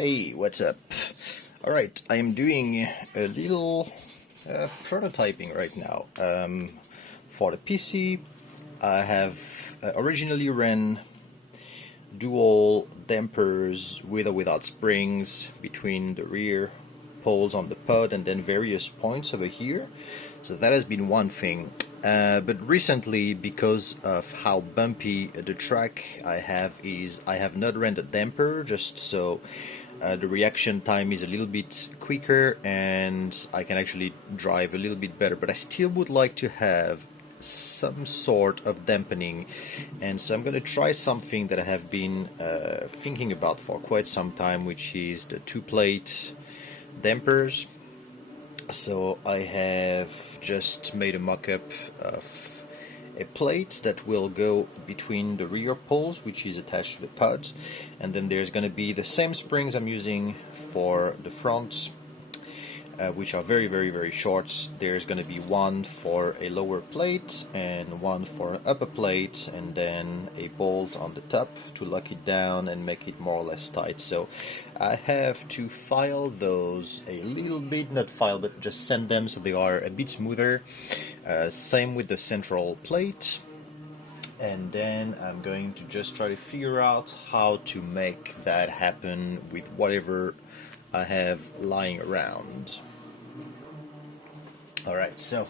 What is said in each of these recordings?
Hey, what's up? Alright, I am doing a little prototyping right now. For the PC, I have originally ran dual dampers with or without springs between the rear poles on the pod and then various points over here. So that has been one thing. But recently, because of how bumpy the track I have not ran the damper, just so the reaction time is a little bit quicker and I can actually drive a little bit better. But I still would like to have some sort of dampening, and so I'm going to try something that I have been thinking about for quite some time, which is the two-plate dampers. So I have just made a mock-up of a plate that will go between the rear poles, which is attached to the pod, and then there's going to be the same springs I'm using for the front, which are very short. There's going to be one for a lower plate and one for an upper plate, and then a bolt on the top to lock it down and make it more or less tight. So I have to file those a little bit, not file, but just sand them so they are a bit smoother. Same with the central plate. And then I'm going to just try to figure out how to make that happen with whatever I have lying around. Alright, so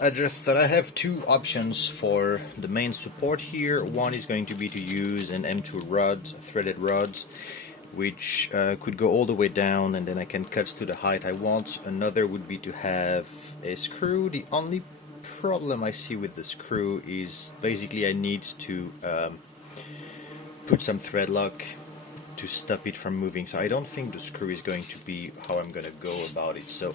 I just thought I have two options for the main support here. One is going to be to use an M2 rod, threaded rod, which could go all the way down and then I can cut to the height I want. Another would be to have a screw. The only problem I see with the screw is basically I need to put some thread lock to stop it from moving, so I don't think the screw is going to be how I'm gonna go about it. So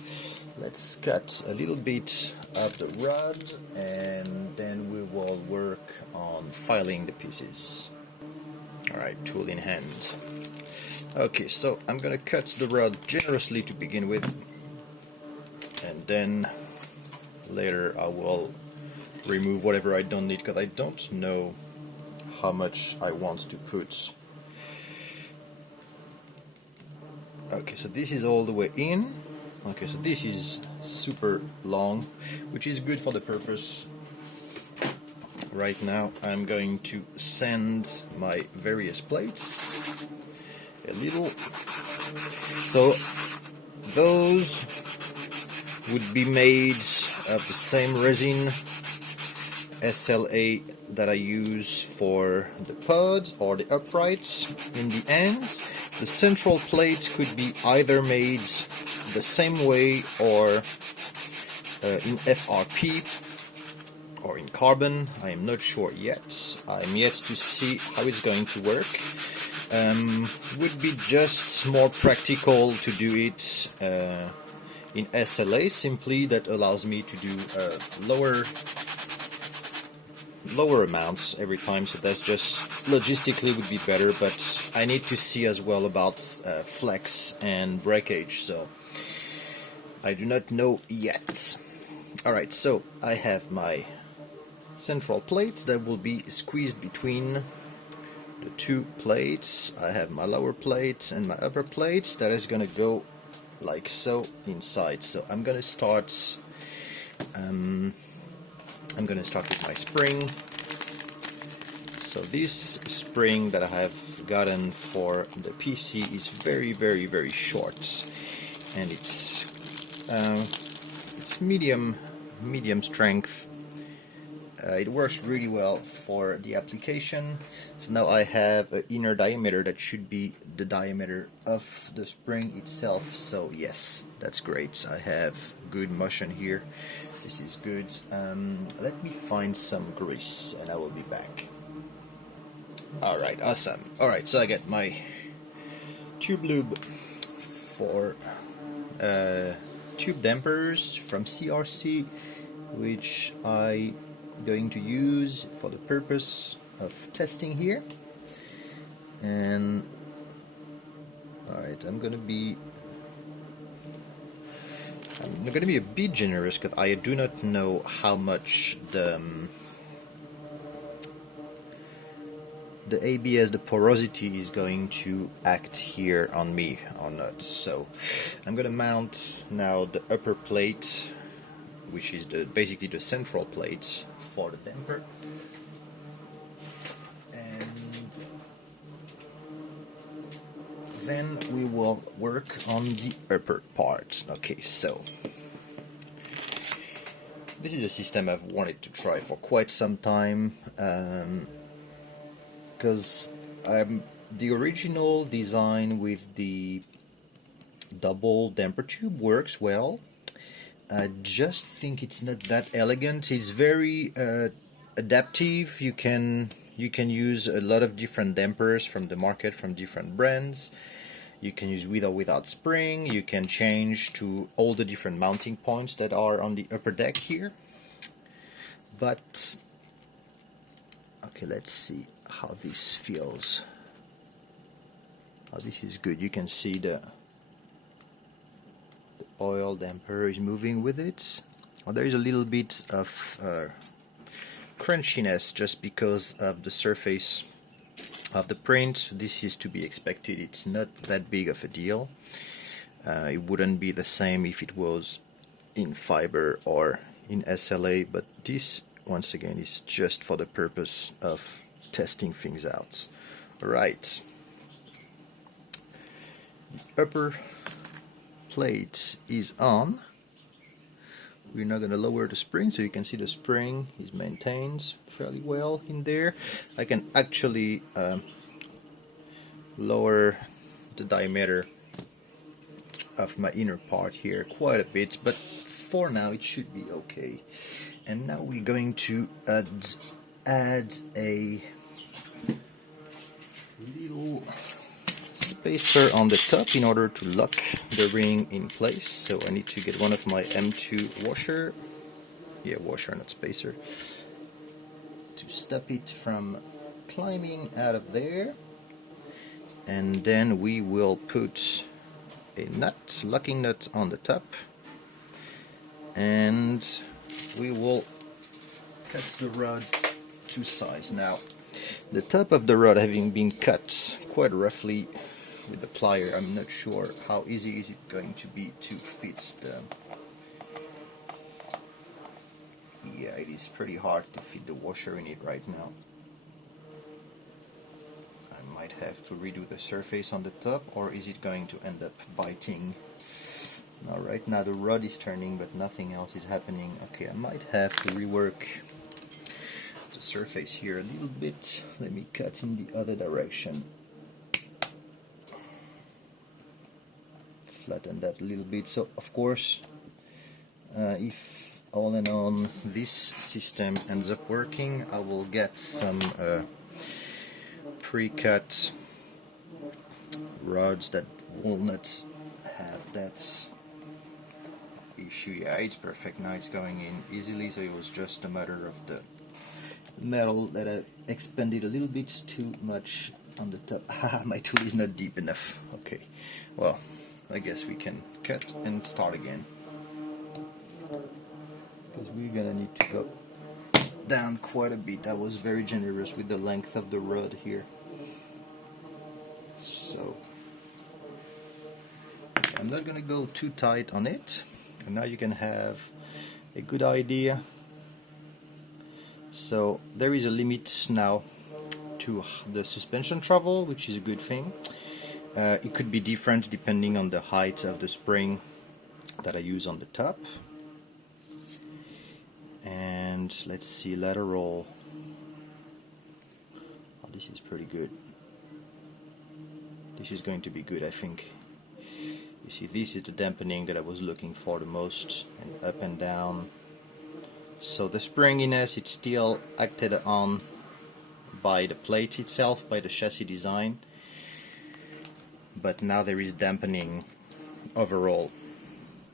let's cut a little bit of the rod and then we will work on filing the pieces. Alright, tool in hand. Okay, so I'm gonna cut the rod generously to begin with, and then later I will remove whatever I don't need, because I don't know how much I want to put. Okay, so this is all the way in. Okay, so this is super long, which is good for the purpose. Right now I'm going to sand my various plates a little. So those would be made of the same resin, SLA, that I use for the pod or the uprights in the ends. The central plate could be either made the same way or in FRP or in carbon. I am not sure yet. I'm yet to see how it's going to work. Would be just more practical to do it in SLA, simply that allows me to do lower amounts every time, so that's just logistically would be better, but I need to see as well about flex and breakage, so I do not know yet. Alright, so I have my central plate that will be squeezed between the two plates. I have my lower plate and my upper plate that is gonna go like so inside. So I'm gonna start with my spring. So this spring that I have gotten for the PC is very short, and it's medium strength. It works really well for the application. So now I have an inner diameter that should be the diameter of the spring itself. So yes, that's great. I have good motion here. This is good. Let me find some grease and I will be back. Alright, awesome. Alright, so I got my tube lube for tube dampers from CRC, which I going to use for the purpose of testing here. And alright, I'm gonna be a bit generous because I do not know how much the the ABS, the porosity is going to act here on me or not. So I'm gonna mount now the upper plate, which is basically the central plate for the damper. And then we will work on the upper part. Okay, so this is a system I've wanted to try for quite some time, because the original design with the double damper tube works well. I just think it's not that elegant. It's very adaptive. You can use a lot of different dampers from the market, from different brands. You can use with or without spring. You can change to all the different mounting points that are on the upper deck here. But okay, let's see how this feels. Oh, this is good. You can see the oil damper is moving with it. Well, there is a little bit of crunchiness just because of the surface of the print. This is to be expected. It's not that big of a deal. It wouldn't be the same if it was in fiber or in SLA, but this once again is just for the purpose of testing things out. Alright, the upper plate is on. We're not going to lower the spring, so you can see the spring is maintained fairly well in there. I can actually lower the diameter of my inner part here quite a bit, but for now it should be okay. And now we're going to add a little spacer on the top in order to lock the ring in place. So I need to get one of my M2 washer, washer, not spacer, to stop it from climbing out of there. And then we will put a nut, locking nut on the top, and we will cut the rod to size. Now, the top of the rod having been cut quite roughly with the plier, I'm not sure how easy is it going to be to fit the... Yeah, it is pretty hard to fit the washer in it right now. I might have to redo the surface on the top, or is it going to end up biting? Now, right now the rod is turning, but nothing else is happening. Okay, I might have to rework the surface here a little bit. Let me cut in the other direction. Flatten that a little bit. So, of course, if all in all this system ends up working, I will get some pre-cut rods that will not have that issue. Yeah, it's perfect now. It's going in easily, so it was just a matter of the metal that I expanded a little bit too much on the top. My tool is not deep enough. Okay, well, I guess we can cut and start again, because we're gonna need to go down quite a bit. I was very generous with the length of the rod here. So I'm not gonna go too tight on it. And now you can have a good idea. So there is a limit now to the suspension travel, which is a good thing. It could be different depending on the height of the spring that I use on the top. And let's see, lateral. Oh, this is pretty good. This is going to be good, I think. You see, this is the dampening that I was looking for the most, and up and down. So the springiness, it's still acted on by the plate itself, by the chassis design, but now there is dampening overall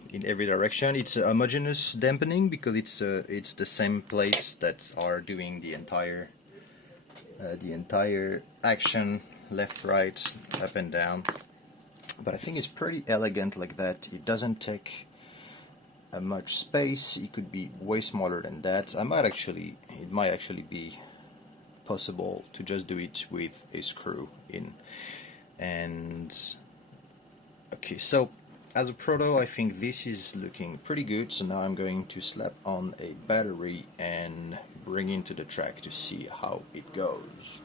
in every direction. It's a homogeneous dampening because it's the same plates that are doing the entire action, left, right, up and down. But I think it's pretty elegant like that. It doesn't take much space. It could be way smaller than that. It might actually be possible to just do it with a screw in. And okay, so as a proto, I think this is looking pretty good. So now I'm going to slap on a battery and bring into the track to see how it goes.